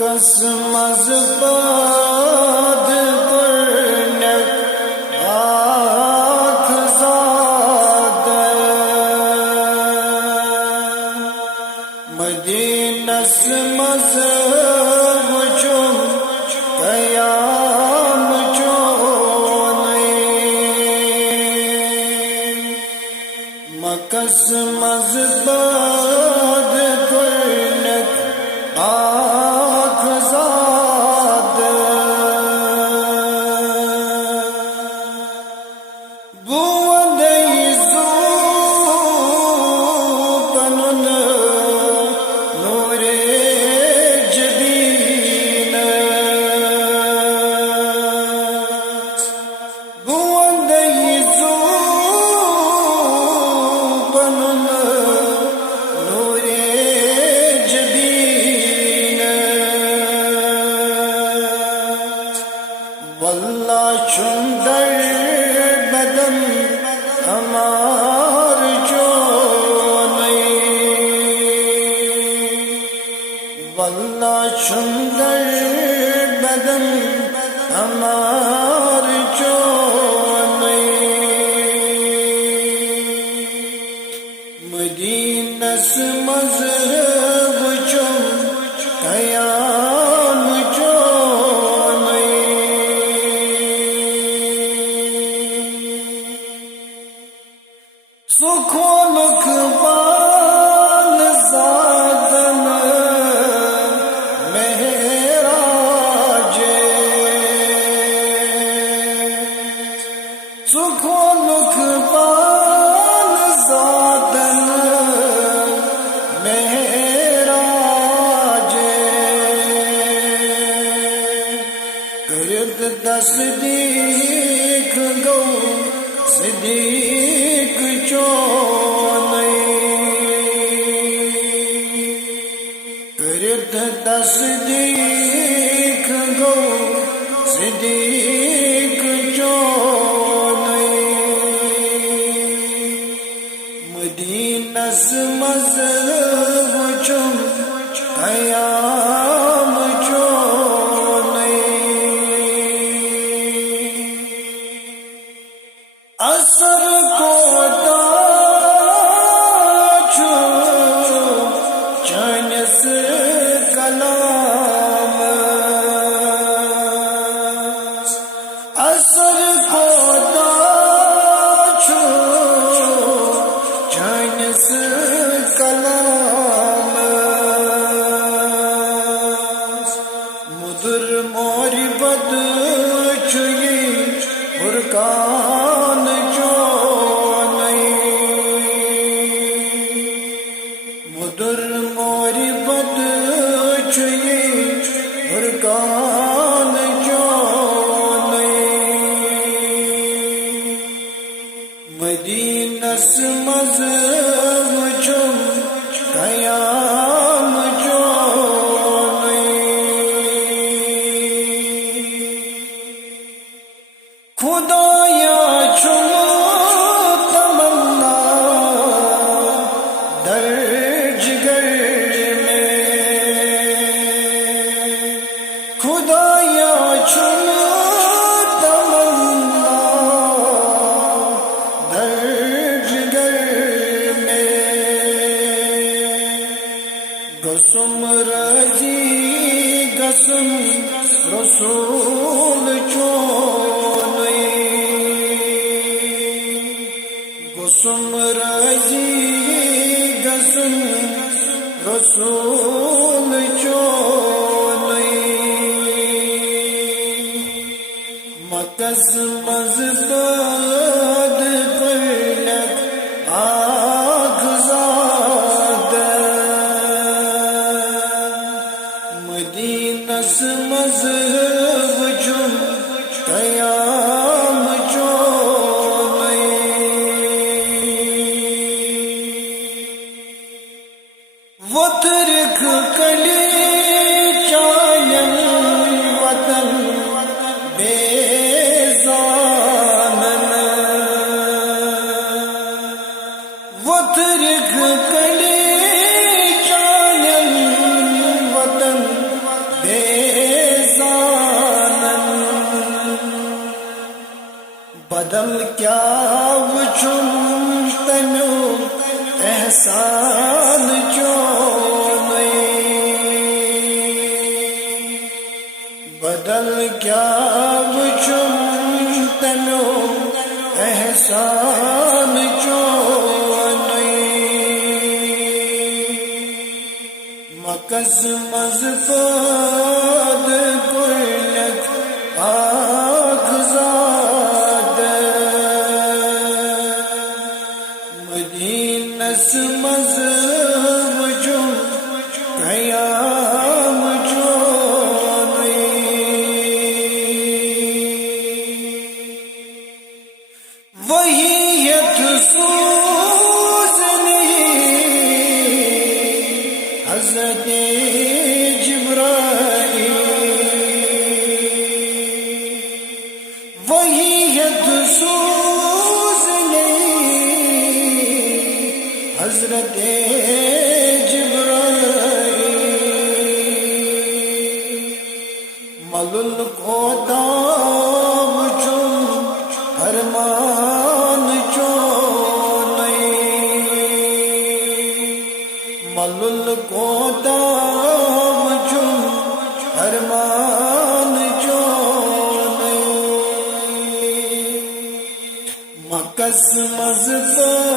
mix مزباد پرنک آخ زاد مدینس مذہب چون قیام چونی مکس مزباد پرنک آخ زاد بوندی زوبنن نور جبین بوندی زوبنن نور واللہ چندر بدن ہمار چونی واللہ چندر بدن ہمار چونی مدینس مذہب چون قیام سکھولک بان زادن مہراج سکھولک بان زادن مہراج کرد تصدیق گو صدیق چونی کرد تصدیق گو صدیق چونی مدینس مذہب چون قیام چونی اثر کو داچو چانس کلام اثر کو داچو چانس کلام مدر موری بد چوئی فرقان چونی مدر موری بد چوئی فرقان چونی مدینس مذہب چون قیام چونی خدایا چون تمنا در جگر میں خدایا چون تمنا در جگر میں گسم رضی گسم رسول چونی گسم رضی گسم رسول چونی مکس مزباد پرنک آخ زاد مدینس مذہب چون قیام چونی وترک کلی چاین وطن بیزانن وترک کلی چاین وطن بدل کیا وچھن تمیو احسان چونئی بدل کیا وچھن تمیو احسان چونئی مکس مزپاد کلک آگ زاد مدینس مزوجم قیام چونئی وحیت سوزنی حضرت جبرائیل وحیت سوزنی حضرت جبرائیل ملل کو دام چون فرمان چونئی ملل کو دام چون فرمان چونئی مکس مزبان